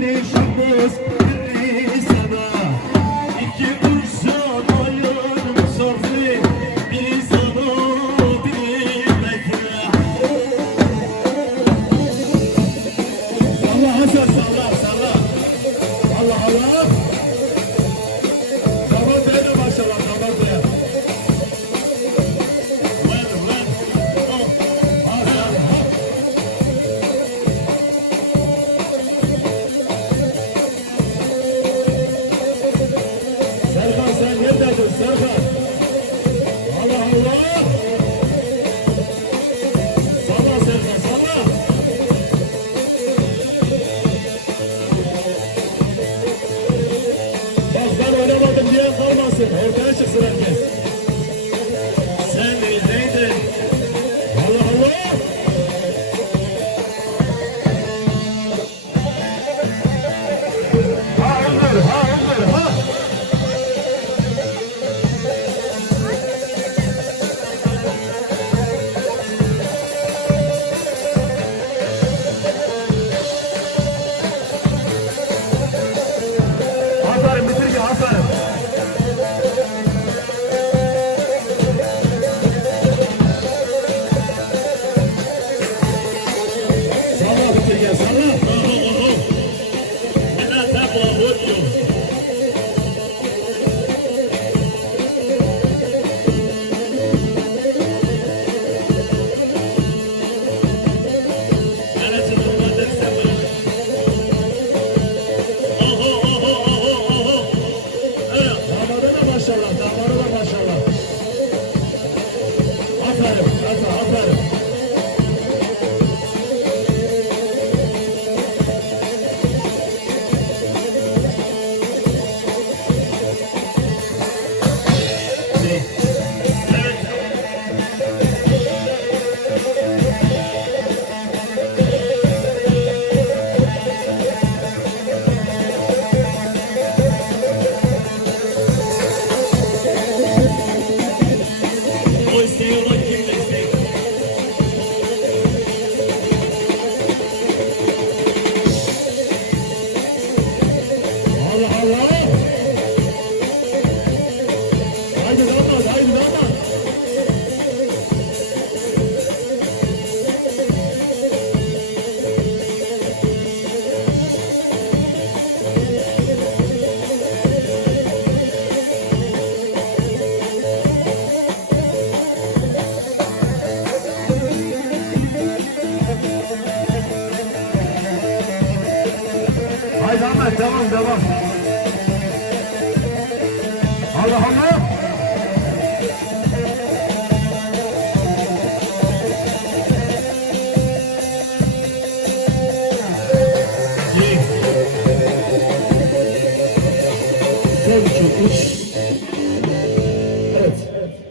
perişanız bir sana. İki kurşun ayır sarfı bir sana bir bekle. Salla Hasan salla salla. Allah Allah. Tamam böyle maşallah tamam böyle. Serkan sen neredesin Serkan? Allah Allah! Salla Serkan salla! Bak ben oynamadım diye kalmasın. Ortaya çıksın herkes. Sen neydin? Allah Allah! Ha Ömer ha Ömer ha! Aferin bitir ki aferin. Salla bitir gel salla. Ela tapo audio. Ela se não vai ter semana. Damada da maşallah, damada da maşallah. Aferin, aferin. O isteği olan kimle isteği? Allah Allah! Haydi damat, haydi damat! Haydi Ahmet devam devam. Allah Allah. Son çok uç.